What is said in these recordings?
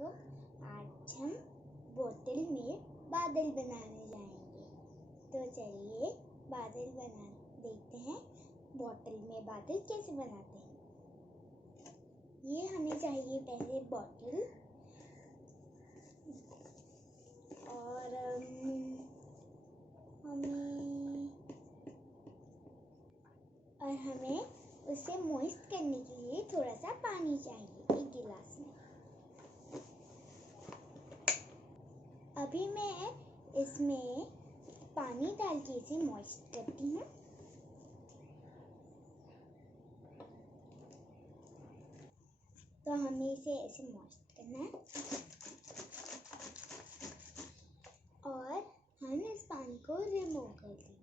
को। आज हम बोतल में बादल बनाने जाएंगे। तो चलिए बादल बना देखते हैं बोतल में बादल कैसे बनाते हैं। ये हमें चाहिए पहले बोतल और हमें उसे मॉइस्ट करने के लिए थोड़ा सा पानी चाहिए, एक गिलास में। अभी मैं इसमें पानी डाल के इसे मॉइस्ट करती हूँ। तो हमें इसे ऐसे मॉइस्ट करना है और हम इस पानी को रिमूव कर देंगे।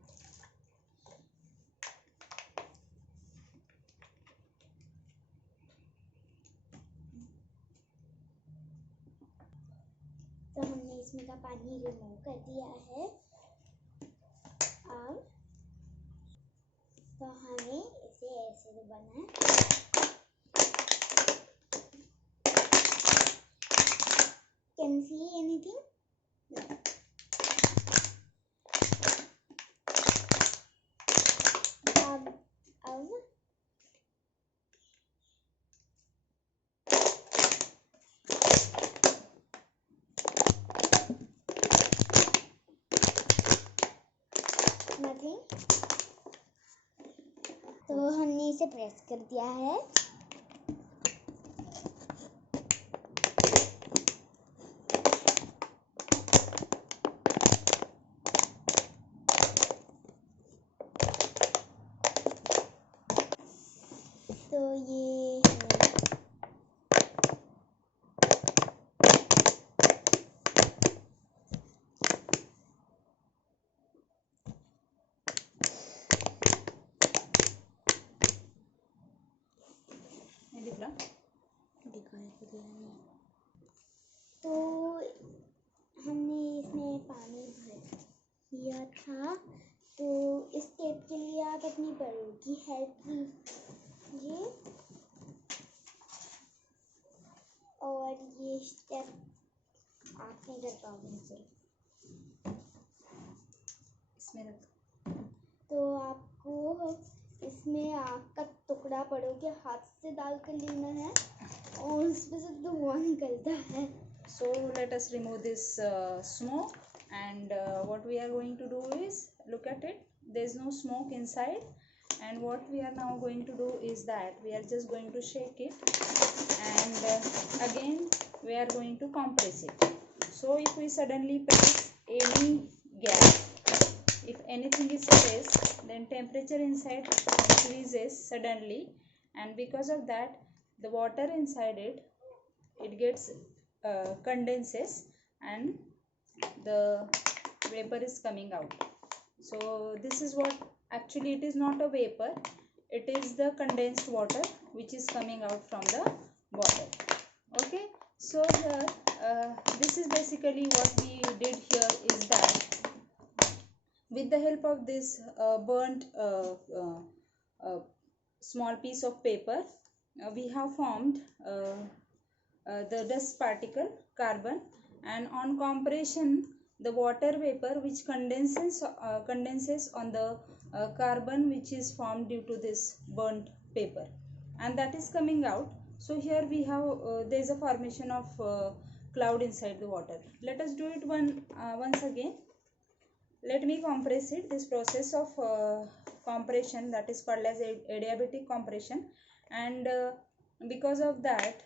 तो हमने इसमें का पानी रिमूव कर दिया है। अब तो हमें इसे ऐसे दबाना है। Can you see anything? अब nothing. तो हमने इसे प्रेस कर दिया है। तो ये तो हमने इसमें पानी भर दिया था। तो इस स्टेप के लिए आप अपनी बड़ों की हेल्प लीजिए और ये स्टेप आप नहीं कर पाओगे इसमें रख। तो आपको इसमें आग का टुकड़ा बड़ों के हाथ से डाल कर लेना है और उसमें से धुआं निकलता है। So let us remove this smoke, and what we are going to do is, look at it, there is no smoke inside, and what we are now going to do is that we are just going to shake it, and again we are going to compress it. So if we suddenly press any gas, if anything is pressed, then temperature inside increases suddenly, and because of that the water inside it gets condenses and the vapor is coming out. So this is what actually, it is not a vapor, it is the condensed water which is coming out from the bottle. Okay, so here this is basically what we did here, is that with the help of this burnt small piece of paper, we have formed the dust particle carbon, and on compression the water vapor which condenses on the carbon which is formed due to this burnt paper, and that is coming out. So here we have there is a formation of cloud inside the water. Let us do it once again. Let me compress it. This process of compression, that is called as adiabatic compression, and because of that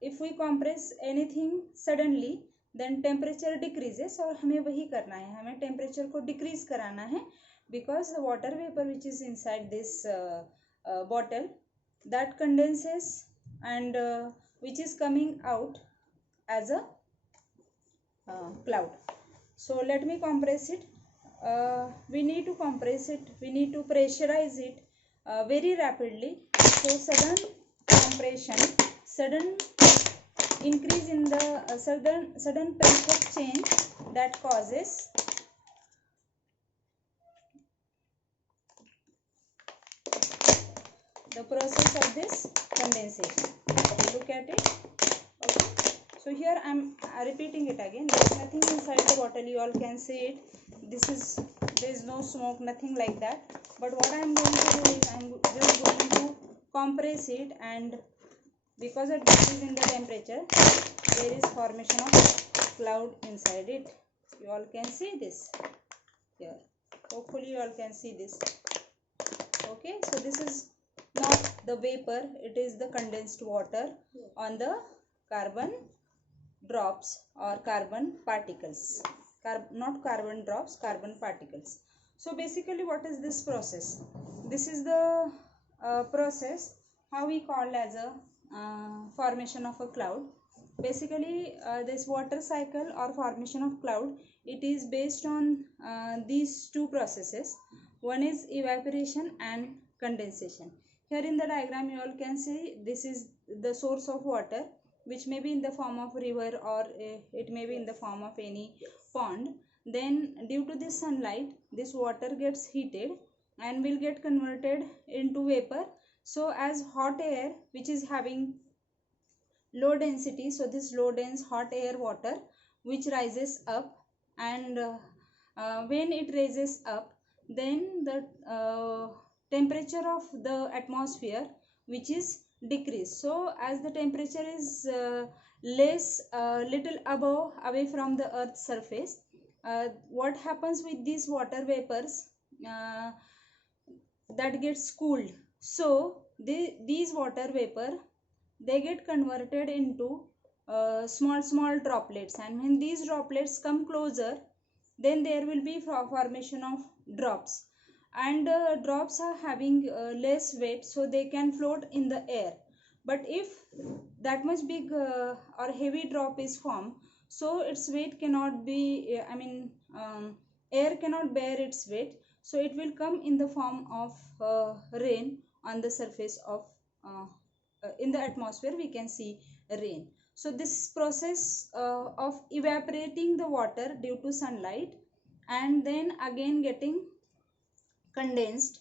if we compress anything suddenly then temperature decreases, और हमें वही करना है, हमें temperature को decrease कराना है, because the water vapor which is inside this bottle, that condenses and which is coming out as a cloud. So let me compress it. We need to compress it, we need to pressurize it very rapidly. So sudden compression, sudden increase in the sudden pressure change, that causes the process of this condensation. Look at it. Okay. So So here I am repeating it again. There is nothing inside the bottle. You all can see it. There is no smoke, nothing like that. But what I am going to do is I am just going to compress it, and because it is in the temperature, there is formation of cloud inside it. You all can see this here. Hopefully you all can see this. Okay, so this is not the vapor, it is the condensed water on the carbon drops or carbon particles. Not carbon drops, carbon particles. So basically what is this process? This is the process how we call as a formation of a cloud. Basically this water cycle or formation of cloud, it is based on these two processes. One is evaporation and condensation. Here in the diagram you all can see this is the source of water, which may be in the form of river or it may be in the form of any pond. Then due to this sunlight, this water gets heated and will get converted into vapor. So as hot air which is having low density, so this low dense hot air water which rises up, and when it raises up, then the temperature of the atmosphere which is decreased. So as the temperature is less, little away from the earth's surface, what happens with these water vapors, that gets cooled. So these water vapor, they get converted into small droplets, and when these droplets come closer, then there will be formation of drops, and drops are having less weight, so they can float in the air. But if that much big or heavy drop is formed, so its weight cannot be air cannot bear its weight, so it will come in the form of rain on the surface of in the atmosphere we can see rain. So this process of evaporating the water due to sunlight and then again getting condensed,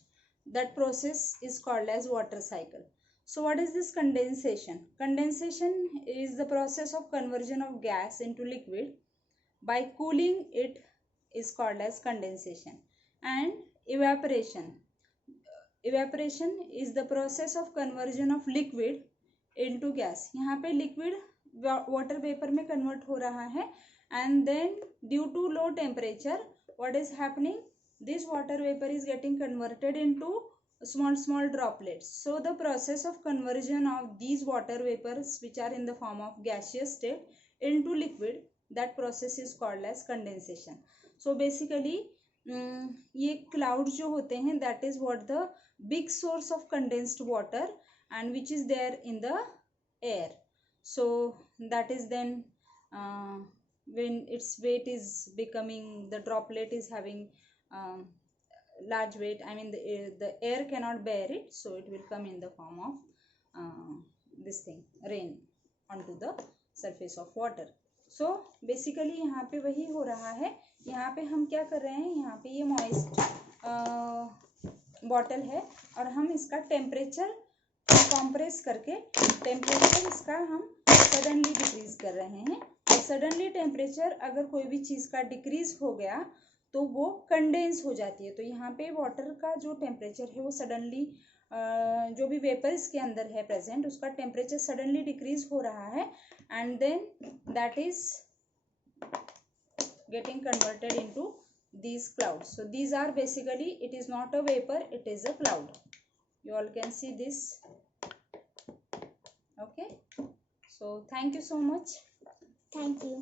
that process is called as water cycle. So what is this condensation? Condensation is the process of conversion of gas into liquid by cooling it, is called as condensation. And evaporation is the process of conversion of liquid into gas. यहाँ पे liquid water vapor में convert हो रहा है, and then due to low temperature what is happening, this water vapor is getting converted into small droplets. So the process of conversion of these water vapors which are in the form of gaseous state into liquid, that process is called as condensation. So basically ये cloud जो होते हैं, that is what the big source of condensed water and which is there in the air. So that is then when its weight is becoming, the droplet is having large weight, the air cannot bear it, so it will come in the form of this thing, rain onto the surface of water. So basically यहाँ पे वही हो रहा है. यहाँ पे हम क्या कर रहे हैं, यहाँ पे ये मॉइस्ट बॉटल है और हम इसका टेम्परेचर कॉम्प्रेस करके टेम्परेचर इसका हम सडनली डिक्रीज कर रहे हैं. और सडनली टेम्परेचर अगर कोई भी चीज़ का डिक्रीज हो गया तो वो कंडेंस हो जाती है. तो यहाँ पे वाटर का जो टेम्परेचर है वो सडनली जो भी वेपर इसके अंदर है प्रेजेंट, उसका टेम्परेचर सडनली डिक्रीज हो रहा है, and then that is getting converted into these clouds. So these are basically, it is not a vapor, it is a cloud. You all can see this. Okay, so thank you so much. Thank you.